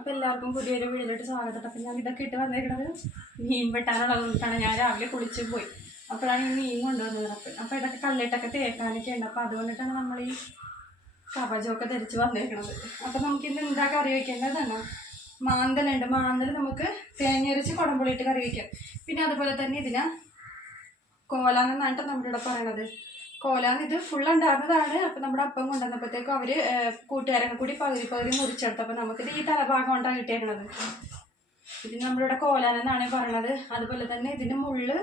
അപ്പോൾ എല്ലാവർക്കും പുതിയൊരു വീട്ടിലോട്ട് സ്വാഗതം. അപ്പം ഞാൻ ഇതൊക്കെ ഇട്ട് വന്നേക്കുന്നത് മീൻ വെട്ടാനുള്ള കൊണ്ടാണ്. ഞാൻ രാവിലെ കുളിച്ച് പോയി. അപ്പോഴാണ് ഈ മീൻ കൊണ്ടുവന്നത്. അപ്പം അപ്പോൾ ഇതൊക്കെ കല്ലിട്ടൊക്കെ തേക്കാനൊക്കെ ഉണ്ട്. അപ്പോൾ അതുകൊണ്ടിട്ടാണ് നമ്മൾ ഈ കവചമൊക്കെ ധരിച്ച് വന്നേക്കണത്. അപ്പം നമുക്കിന്ന് എന്താ കറി വയ്ക്കേണ്ടതാണ് മാന്തലുണ്ട് മാന്തൽ നമുക്ക് തേങ്ങയരച്ച് അരച്ച് കുടംപുളിയിട്ട് കറി വയ്ക്കാം പിന്നെ അതുപോലെ തന്നെ ഇതിന് കോലാന്നാണ് നമ്മുടെ ഇവിടെ പറയണത് കോലാന്ന് ഇത് ഫുൾ ഉണ്ടാകുന്നതാണ് അപ്പം നമ്മുടെ അപ്പം കൊണ്ടുവന്നപ്പോഴത്തേക്കും അവർ കൂട്ടുകാരൊക്കെ കൂടി പകുതി പകുതി മുറിച്ചെടുത്തപ്പോൾ നമുക്കിത് ഈ തലഭാഗം കൊണ്ടാണ് കിട്ടിയിരുന്നത് ഇതിന് നമ്മളിവിടെ കോലാനെന്നാണ് പറയണത്. അതുപോലെ തന്നെ ഇതിന്റെ മുള്ള്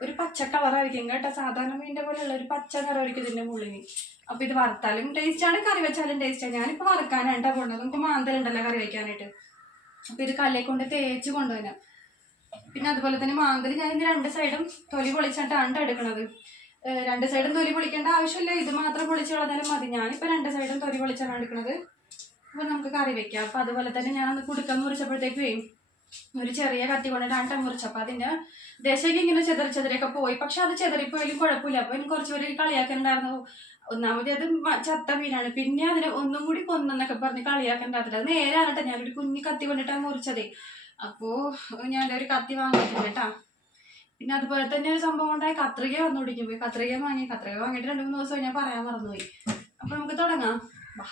ഒരു പച്ച കളറായിരിക്കും കേട്ടോ. സാധാരണ മീനിന്റെ പോലെയുള്ള ഒരു പച്ച നിറമായിരിക്കും ഇതിന്റെ മുള്ളിന്. അപ്പോൾ ഇത് വറുത്താലും ടേസ്റ്റാണ് കറി വെച്ചാലും ടേസ്റ്റാണ് ഞാനിപ്പോൾ വറുക്കാനാണ് കേട്ടോ കൊണ്ടത് നമുക്ക് മാന്തലുണ്ടല്ലോ കറി വയ്ക്കാനായിട്ട് അപ്പോൾ ഇത് കല്ലേ കൊണ്ട് തേച്ച് കൊണ്ടുവരാം. പിന്നെ അതുപോലെ തന്നെ മാന്തൽ ഞാൻ ഇതിന് രണ്ട് സൈഡും തൊലി പൊളിച്ചിട്ടാണ് എടുക്കണത്. ഏഹ് രണ്ട് സൈഡും തൊലി പൊളിക്കേണ്ട ആവശ്യമില്ല. ഇത് മാത്രം പൊളിച്ച് കളഞ്ഞാലും മതി. ഞാനിപ്പോൾ രണ്ട് സൈഡും തൊലി പൊളിച്ചാണ് എടുക്കുന്നത് അപ്പോൾ നമുക്ക് കറി വെക്കാം. അപ്പോൾ അതുപോലെ തന്നെ ഞാനൊന്ന് കുടുക്കം മുറിച്ചപ്പോഴത്തേക്കേ ഒരു ചെറിയ കത്തി കൊണ്ടിട്ടാണ് ട്ടോ മുറിച്ചപ്പോൾ അതിന്റെ ദേശമൊക്കെ ഇങ്ങനെ ചെതറി ചെതറിയൊക്കെ പോയി. പക്ഷെ അത് ചെതറിപ്പോയാലും കുഴപ്പമില്ല. അപ്പോൾ എനിക്ക് കുറച്ച് പേര് കളിയാക്കണ്ടായിരുന്നു. ഒന്നാമത് അത് ചത്ത മീനാണ്. പിന്നെ അതിനെ ഒന്നും കൂടി കൊന്നെന്നൊക്കെ പറഞ്ഞ് കളിയാക്കണ്ടാത്തില്ല അത് ആണ് കേട്ടോ ഞാനൊരു കുഞ്ഞു കത്തി കൊണ്ടിട്ടാണ് മുറിച്ചതേ. അപ്പോൾ ഞാൻ ഒരു കത്തി വാങ്ങിയിട്ടുണ്ട് കേട്ടോ. പിന്നെ അതുപോലെ തന്നെ ഒരു സംഭവം ഉണ്ടായി. കത്രിക വന്നു പിടിക്കുമ്പോൾ കത്രിക വാങ്ങി. കത്രിക വാങ്ങിയിട്ട് രണ്ട് മൂന്ന് ദിവസം ഞാൻ പറയാൻ മറന്നുപോയി. അപ്പൊ നമുക്ക് തുടങ്ങാം. വാ.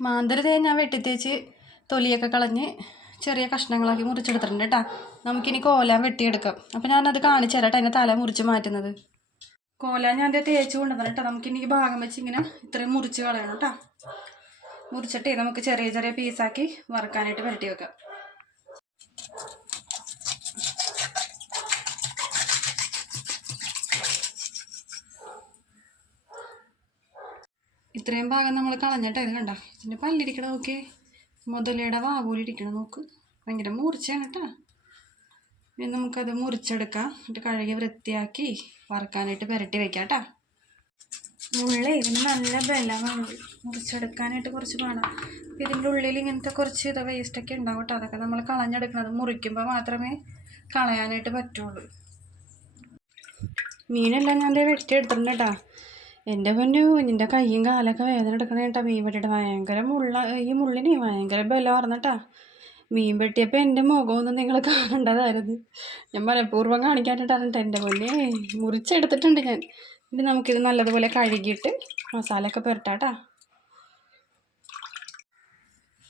മാന്തൽ തേ ഞാൻ വെട്ടിത്തേച്ച് തൊലിയൊക്കെ കളഞ്ഞ് ചെറിയ കഷ്ണങ്ങളാക്കി മുറിച്ചെടുത്തിട്ടുണ്ട് കേട്ടോ. നമുക്കിനി കോലാൻ വെട്ടിയെടുക്കാം. അപ്പം ഞാനത് കാണിച്ചു തരാം കേട്ടോ അതിന്റെ തല മുറിച്ച് മാറ്റുന്നത്. കോലാൻ ഞാൻ തേച്ച് കൊണ്ടുവന്നത് കേട്ടോ നമുക്കിനി ഭാഗം വെച്ച് ഇങ്ങനെ ഇത്രയും മുറിച്ച് കളയണം കേട്ടോ മുറിച്ചിട്ടേ നമുക്ക് ചെറിയ ചെറിയ പീസാക്കി വറുക്കാനായിട്ട് വരട്ടി വെക്കാം. ഇത്രയും ഭാഗം നമ്മൾ കളഞ്ഞിട്ട് ഇത് കണ്ട. ഇതിന്റെ പല്ലിരിക്കണം നോക്കിയേ. മുതലയുടെ വാവൂലിരിക്കണം നോക്ക്. ഭയങ്കര മുറിച്ചാണ് കേട്ടോ. ഇനി നമുക്കത് മുറിച്ചെടുക്കാം. എന്നിട്ട് കഴുകി വൃത്തിയാക്കി വറുക്കാനായിട്ട് പുരട്ടി വെക്കാം കേട്ടോ. ഉള്ളി ഇതിന് നല്ല ബലമാണ്. മുറിച്ചെടുക്കാനായിട്ട് കുറച്ച് പാടാം ഇതിന്റെ ഉള്ളിൽ ഇങ്ങനത്തെ കുറച്ച് ഇത് വേസ്റ്റൊക്കെ ഉണ്ടാവും കേട്ടോ. അതൊക്കെ നമ്മൾ കളഞ്ഞെടുക്കണം അത് മുറിക്കുമ്പോൾ മാത്രമേ കളയാനായിട്ട് പറ്റുള്ളൂ. മീനെല്ലാം ഞാൻ വെട്ടി വെട്ടിയെടുത്തിട്ടുണ്ട് കേട്ടോ. എന്റെ പൊന്നു നിന്റെ കയ്യും കാലൊക്കെ വേദന എടുക്കണ കേട്ടോ. മീൻ വെട്ടിയിട്ട് ഭയങ്കര മുള്ള ഈ മുള്ളിന് ഭയങ്കര ബലമാർന്നു കേട്ടോ മീൻ പെട്ടിയപ്പോൾ എന്റെ മുഖമൊന്നും നിങ്ങൾ കാണേണ്ടതായിരുന്നു. ഞാൻ മനഃപൂർവം കാണിക്കാനായിട്ടാണ് എന്റെ പൊന്നെ മുറിച്ചെടുത്തിട്ടുണ്ട് ഞാൻ. ഇനി നമുക്കിത് നല്ലതുപോലെ കഴുകിയിട്ട് മസാലയൊക്കെ പുരട്ടാട്ടാ.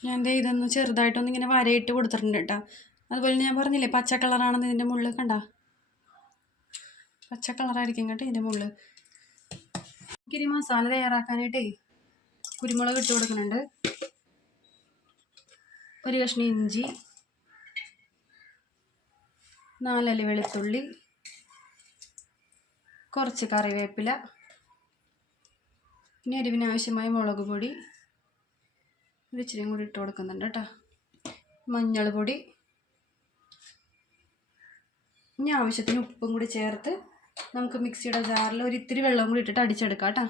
ഞാൻ ഇതൊന്ന് ചെറുതായിട്ടൊന്ന് ഇങ്ങനെ വരയിട്ട് കൊടുത്തിട്ടുണ്ട് കേട്ടോ. അതുപോലെ ഞാൻ പറഞ്ഞില്ലേ പച്ച കളറാണെന്ന് ഇതിന്റെ മുള്ളിൽ കണ്ട? പച്ച കളറായിരിക്കും കേട്ടോ ഇതിന്റെ മുള്ള്. എനിക്കിനി മസാല തയ്യാറാക്കാനായിട്ടേ കുരുമുളക് ഇട്ട് കൊടുക്കുന്നുണ്ട്. ഒരു കഷ്ണം ഇഞ്ചി നാലല് വെളുത്തുള്ളി കുറച്ച് കറിവേപ്പില പിന്നെ എരിവിന് ആവശ്യമായ മുളക് പൊടി ഒരു കൂടി ഇട്ട് കൊടുക്കുന്നുണ്ട് കേട്ടോ. മഞ്ഞൾ പൊടി ഇനി ആവശ്യത്തിന് ഉപ്പും കൂടി ചേർത്ത് നമുക്ക് മിക്സിയുടെ ജാറിൽ ഒരു ഇത്തിരി വെള്ളം കൂടി ഇട്ടിട്ട് അടിച്ചെടുക്കാം കേട്ടോ.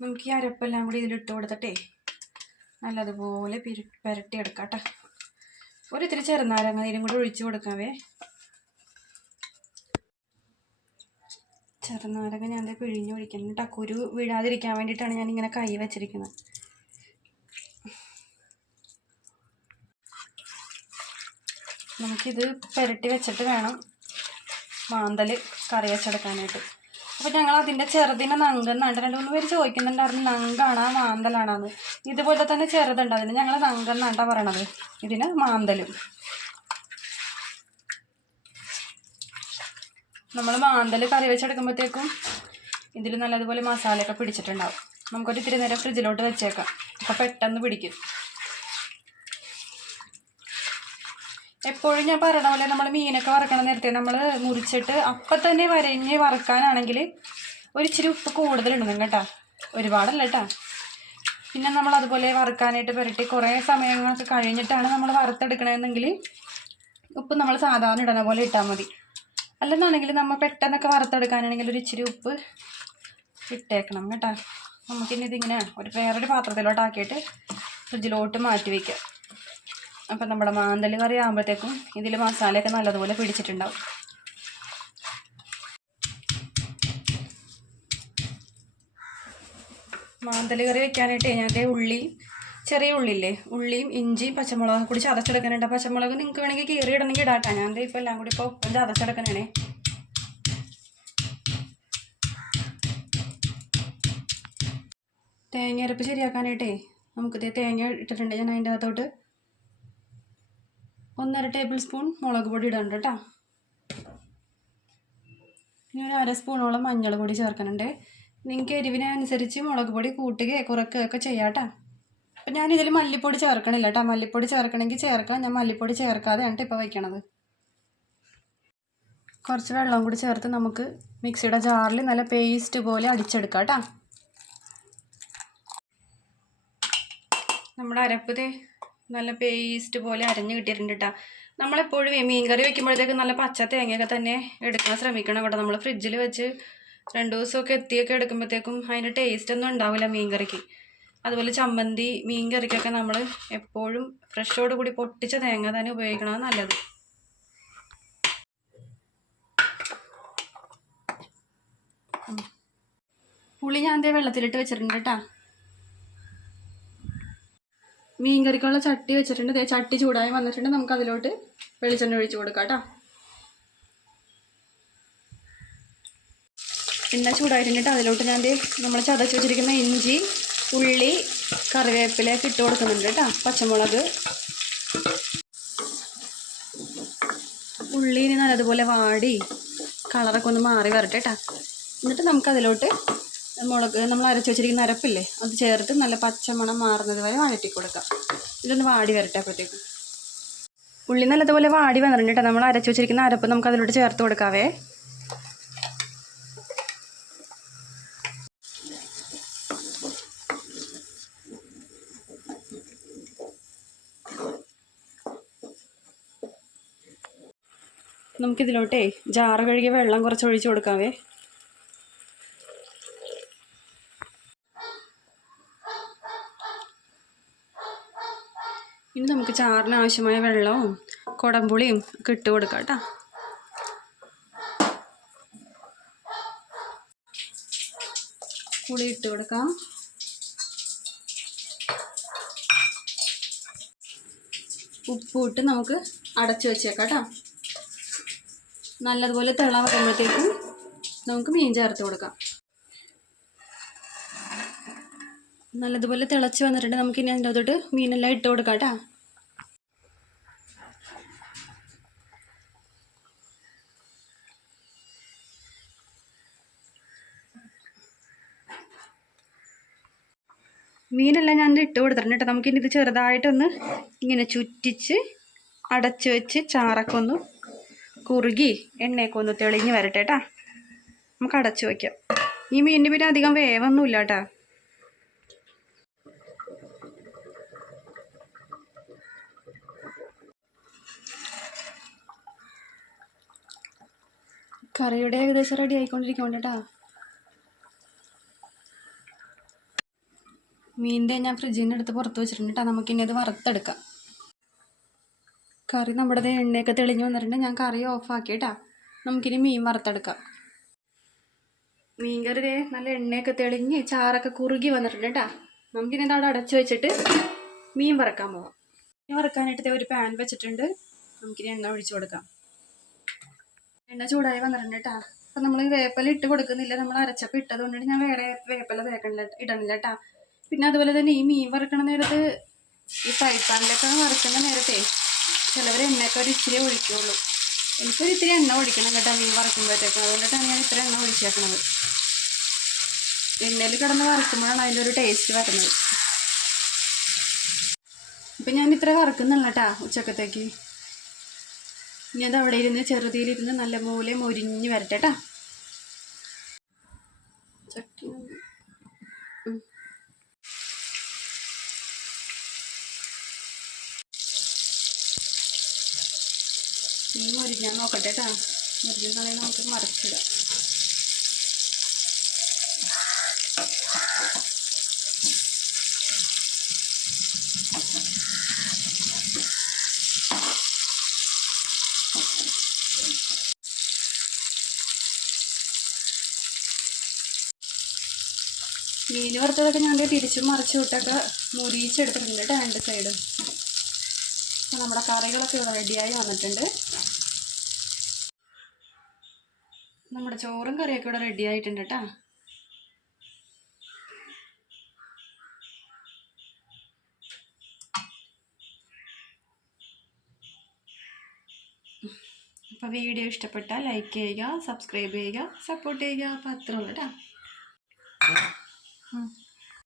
നമുക്ക് ഈ അരപ്പെല്ലാം കൂടി ഇതിലിട്ട് കൊടുത്തിട്ടേ നല്ലതുപോലെ പിരി പുരട്ടിയെടുക്കാം കേട്ടോ. ഒരു ഇത്തിരി ചെറുനാരങ്ങ നീരും കൂടി ഒഴിച്ചു കൊടുക്കാവേ. ചെറുനാരങ്ങ ഞാൻ പിഴിഞ്ഞ് ഒഴിക്കണം കേട്ടോ. കുരു വീഴാതിരിക്കാൻ വേണ്ടിയിട്ടാണ് ഞാൻ ഇങ്ങനെ കൈ വെച്ചിരിക്കുന്നത്. നമുക്കിത് പുരട്ടി വെച്ചിട്ട് വേണം. മാന്തൽ കറി വെച്ചെടുക്കാനായിട്ട്. അപ്പോൾ ഞങ്ങൾ അതിന്റെ ചെറുതിനെ നങ്കെന്നാണ്ട് രണ്ട് മൂന്ന് പേര് ചോദിക്കുന്നുണ്ടായിരുന്നു നങ്കാണോ മാന്തലാണെന്ന്. ഇതുപോലെ തന്നെ ചെറുതുണ്ട്. അതിന് ഞങ്ങൾ നങ്കെന്നാണ്ടാ പറയണത്. ഇതിന് മാന്തലും. നമ്മൾ മാന്തൽ കറി വെച്ചെടുക്കുമ്പോഴത്തേക്കും ഇതിൽ നല്ലതുപോലെ മസാലയൊക്കെ പിടിച്ചിട്ടുണ്ടാവും. നമുക്കൊരു ഇത്തിരി നേരം ഫ്രിഡ്ജിലോട്ട് വെച്ചേക്കാം. അപ്പോൾ പെട്ടെന്ന് പിടിക്കും. എപ്പോഴും ഞാൻ പറയണ പോലെ നമ്മൾ മീനൊക്കെ വറക്കണ നേരത്തെ നമ്മൾ മുറിച്ചിട്ട് അപ്പം തന്നെ വരഞ്ഞ് വറക്കാനാണെങ്കിൽ ഒരിച്ചിരി ഉപ്പ് കൂടുതലിടണം കേട്ടോ. ഒരുപാടല്ല കേട്ടോ. പിന്നെ നമ്മൾ അതുപോലെ വറുക്കാനായിട്ട് പുരട്ടി കുറേ സമയങ്ങളൊക്കെ കഴിഞ്ഞിട്ടാണ് നമ്മൾ വറുത്തെടുക്കണമെന്നെങ്കിൽ ഉപ്പ് നമ്മൾ സാധാരണ ഇടണ പോലെ ഇട്ടാൽ മതി. അല്ലെന്നാണെങ്കിൽ നമ്മൾ പെട്ടെന്നൊക്കെ വറുത്തെടുക്കാനാണെങ്കിൽ ഒരു ഇച്ചിരി ഉപ്പ് ഇട്ടേക്കണം കേട്ടോ. നമുക്കിനി ഇതിങ്ങനെ ഒരു വേറൊരു പാത്രത്തിലോട്ടാക്കിയിട്ട് ഫ്രിഡ്ജിലോട്ട് മാറ്റി വയ്ക്കാം. അപ്പം നമ്മുടെ മാന്തൽ കറി ആകുമ്പോഴത്തേക്കും ഇതിൽ മസാലയൊക്കെ നല്ലതുപോലെ പിടിച്ചിട്ടുണ്ടാവും. മാന്തൽ കറി വെക്കാനായിട്ട് ദേ ഉള്ളി ചെറിയ ഉള്ളില്ലേ ഉള്ളിയും ഇഞ്ചിയും പച്ചമുളകും കൂടി ചതച്ചെടുക്കാനുണ്ട്. പച്ചമുളക് നിങ്ങൾക്ക് വേണമെങ്കിൽ കീറി ഇടണമെങ്കിൽ ഇടാട്ടാ. ഞാൻ ഇപ്പോൾ എല്ലാം കൂടി ഇപ്പോൾ ഒപ്പം ചതച്ചെടുക്കണേ തേങ്ങ അരപ്പ് ശരിയാക്കാനായിട്ടേ നമുക്കിത് തേങ്ങ ഇട്ടിട്ടുണ്ട് ഞാൻ അതിന്റെ അകത്തോട്ട്. ഒന്നര ടേബിൾ സ്പൂൺ മുളക് പൊടി ഇടണ്ട കേട്ടോ ഇനി ഒരു അര സ്പൂണോളം മഞ്ഞൾ പൊടി ചേർക്കുന്നുണ്ട് നിങ്ങൾക്ക് എരിവിനനുസരിച്ച് മുളക് പൊടി കൂട്ടുകയോ കുറക്കുകയൊക്കെ ചെയ്യാം കേട്ടോ അപ്പം ഞാനിതിൽ മല്ലിപ്പൊടി ചേർക്കണില്ല കേട്ടോ മല്ലിപ്പൊടി ചേർക്കണമെങ്കിൽ ചേർക്കാം. ഞാൻ മല്ലിപ്പൊടി ചേർക്കാതെയാണ് ട്ടോ ഇപ്പോൾ വയ്ക്കണത്. കുറച്ച് വെള്ളം കൂടി ചേർത്ത് നമുക്ക് മിക്സിയുടെ ജാറിൽ നല്ല പേസ്റ്റ് പോലെ അടിച്ചെടുക്കാം കേട്ടോ നമ്മുടെ അരപ്പ് നല്ല പേസ്റ്റ് പോലെ അരഞ്ഞ് കിട്ടിയിട്ടുണ്ട് കേട്ടോ നമ്മളെപ്പോഴും മീൻ കറി വെക്കുമ്പോഴത്തേക്ക് നല്ല പച്ച തേങ്ങയൊക്കെ തന്നെ എടുക്കാൻ ശ്രമിക്കണം കേട്ടോ. നമ്മൾ ഫ്രിഡ്ജിൽ വെച്ച് രണ്ട് ദിവസമൊക്കെ എത്തിയൊക്കെ എടുക്കുമ്പോഴത്തേക്കും അതിന്റെ ടേസ്റ്റ് ഒന്നും ഉണ്ടാവില്ല മീൻ കറിക്ക് അതുപോലെ ചമ്മന്തി മീൻ കറിക്കൊക്കെ നമ്മൾ എപ്പോഴും ഫ്രഷോട് കൂടി പൊട്ടിച്ച തേങ്ങ തന്നെ ഉപയോഗിക്കണതാണ് നല്ലത്. പുളി ഞാൻ ദേ വെള്ളത്തിലിട്ട് വെച്ചിട്ടുണ്ട് കേട്ടോ മീൻ കറിക്കുള്ള ചട്ടി വെച്ചിട്ടുണ്ട്. ചട്ടി ചൂടായി വന്നിട്ടുണ്ട്. നമുക്ക് അതിലോട്ട് വെളിച്ചെണ്ണ ഒഴിച്ചു കൊടുക്കാം കേട്ടോ. എണ്ണ ചൂടായിട്ടുണ്ട് അതിലോട്ട് ഞാൻ നമ്മൾ ചതച്ച് വെച്ചിരിക്കുന്ന ഇഞ്ചി ഉള്ളി കറിവേപ്പിലേക്ക് ഇട്ട് കൊടുക്കുന്നുണ്ട് കേട്ടോ. പച്ചമുളക്. ഉള്ളി നല്ലതുപോലെ വാടി കളറൊക്കെ ഒന്ന് മാറി വരട്ടെ കേട്ടോ. എന്നിട്ട് നമുക്ക് അതിലോട്ട് മുളക് നമ്മൾ അരച്ച് വെച്ചിരിക്കുന്ന അരപ്പില്ലേ അത് ചേർത്ത് നല്ല പച്ചമണം മാറുന്നത് വരെ വഴറ്റി കൊടുക്കാം. ഇതൊന്ന് വാടി വരട്ടെ അപ്പോഴത്തേക്കും ഉള്ളി നല്ലതുപോലെ വാടി വന്നിട്ടുണ്ട് കേട്ടോ നമ്മൾ അരച്ച് വെച്ചിരിക്കുന്ന അരപ്പ് നമുക്ക് അതിലോട്ട് ചേർത്ത് കൊടുക്കാവേ. നമുക്കിതിലോട്ടേ ജാറ് കഴുകിയ വെള്ളം കുറച്ച് ഒഴിച്ച് കൊടുക്കാവേ. ഇനി നമുക്ക് ചാറിന് ആവശ്യമായ വെള്ളവും കുടംപുളിയും ഒക്കെ ഇട്ട് കൊടുക്കാം കേട്ടോ. പുളി ഇട്ട് കൊടുക്കാം. ഉപ്പും ഇട്ട് നമുക്ക് അടച്ചു വെച്ചേക്കാം കേട്ടോ. നല്ലതുപോലെ തിള വരുമ്പോഴത്തേക്കും നമുക്ക് മീൻ ചേർത്ത് കൊടുക്കാം. നല്ലതുപോലെ തിളച്ച് വന്നിട്ടുണ്ട്. നമുക്ക് ഇനി അതിന്റെ അകത്തോട്ട് മീനെല്ലാം ഇട്ട് കൊടുക്കാം കേട്ടോ. മീനെല്ലാം ഞാൻ ഇട്ട് കൊടുത്തിട്ടുണ്ട് കേട്ടോ. നമുക്കിനി ഇത് ചെറുതായിട്ടൊന്ന് ഇങ്ങനെ ചുറ്റിച്ച് അടച്ച് വെച്ച് ചാറൊക്കെ ഒന്ന് കുറുകി എണ്ണയൊക്കെ ഒന്ന് തെളിഞ്ഞ് വരട്ടെ കേട്ടോ. നമുക്ക് അടച്ചു വയ്ക്കാം ഈ മീനിന് പിന്നെ അധികം വേവൊന്നുമില്ല കേട്ടാ. കറിയുടെ ഏകദേശം റെഡി ആയിക്കൊണ്ടിരിക്കുന്നുണ്ട് കേട്ടാ. മീനിന്റെ ഞാൻ ഫ്രിഡ്ജിൽ നിന്ന് എടുത്ത് പുറത്ത് വെച്ചിട്ടുണ്ട് കേട്ടോ. നമുക്കിനി അത് വറുത്തെടുക്കാം. കറി നമ്മുടെ എണ്ണയൊക്കെ തെളിഞ്ഞ് വന്നിട്ടുണ്ട്. ഞാൻ കറി ഓഫാക്കി കേട്ടോ. നമുക്കിനി മീൻ വറുത്തെടുക്കാം. മീൻ കറി നല്ല എണ്ണയൊക്കെ തെളിഞ്ഞ് ചാറൊക്കെ കുറുകി വന്നിട്ടുണ്ട് കേട്ടോ. നമുക്കിനി അവിടെ അടച്ചു വെച്ചിട്ട് മീൻ വറക്കാൻ പോവാം. മീൻ വറക്കാനായിട്ട് ഒരു പാൻ വെച്ചിട്ടുണ്ട്. നമുക്കിനി എണ്ണ ഒഴിച്ചു കൊടുക്കാം. എണ്ണ ചൂടായി വന്നിട്ടുണ്ട് കേട്ടാ അപ്പം നമ്മൾ വേപ്പല ഇട്ട് കൊടുക്കുന്നില്ല. നമ്മൾ അരച്ചപ്പം ഇട്ടത് കൊണ്ടിട്ട് ഞാൻ വേറെ വേപ്പല തേക്കണില്ല ഇടണില്ല കേട്ടാ പിന്നെ അതുപോലെ തന്നെ ഈ മീൻ വറുക്കണ നേരത്ത് ഈ ഫ്രൈ പാനിലൊക്കെ വറുക്കുന്ന നേരത്തെ ചിലവർ എണ്ണയൊക്കെ ഒരു ഇച്ചിരി ഒഴിക്കുള്ളൂ. എനിക്കൊരു ഇത്തിരി എണ്ണ ഒഴിക്കണം കേട്ടോ മീൻ വറക്കുമ്പോഴത്തേക്കും. അതുകൊണ്ടിട്ടാണ് ഞാൻ ഇത്ര എണ്ണ ഒഴിച്ചേക്കണത്. എണ്ണയിൽ കിടന്ന് വറുക്കുമ്പോഴാണ് അതിന്റെ ഒരു ടേസ്റ്റ് വരുന്നത്. ഇപ്പം ഞാൻ ഇത്ര വറുക്കുന്നില്ല കേട്ടാ ഉച്ചക്കത്തേക്ക്. ഇനി അത് അവിടെ ഇരുന്ന് ചെറുതിയിലിരുന്ന് നല്ല മൂല മൊരിഞ്ഞ് വരട്ടെ കേട്ടാ. ഇനി മൊരിഞ്ഞാൽ നോക്കട്ടെ കേട്ടോ മൊരിഞ്ഞാണെങ്കിൽ നമുക്ക് മറച്ചിടാം. മീൻ വറുത്തതൊക്കെ ഞാൻ തിരിച്ചും മറിച്ചു വിട്ടൊക്കെ മുരിച്ചെടുത്തിട്ടുണ്ട് കേട്ടോ രണ്ട് സൈഡും. അപ്പോൾ നമ്മുടെ കറികളൊക്കെ റെഡിയായി വന്നിട്ടുണ്ട്. നമ്മുടെ ചോറും കറിയൊക്കെ ഇവിടെ റെഡി ആയിട്ടുണ്ട് കേട്ടോ. അപ്പോൾ വീഡിയോ ഇഷ്ടപ്പെട്ടാൽ ലൈക്ക് ചെയ്യുക സബ്സ്ക്രൈബ് ചെയ്യുക സപ്പോർട്ട് ചെയ്യുക. അപ്പോൾ അത്രേ ഉള്ളൂ കേട്ടോ. হুম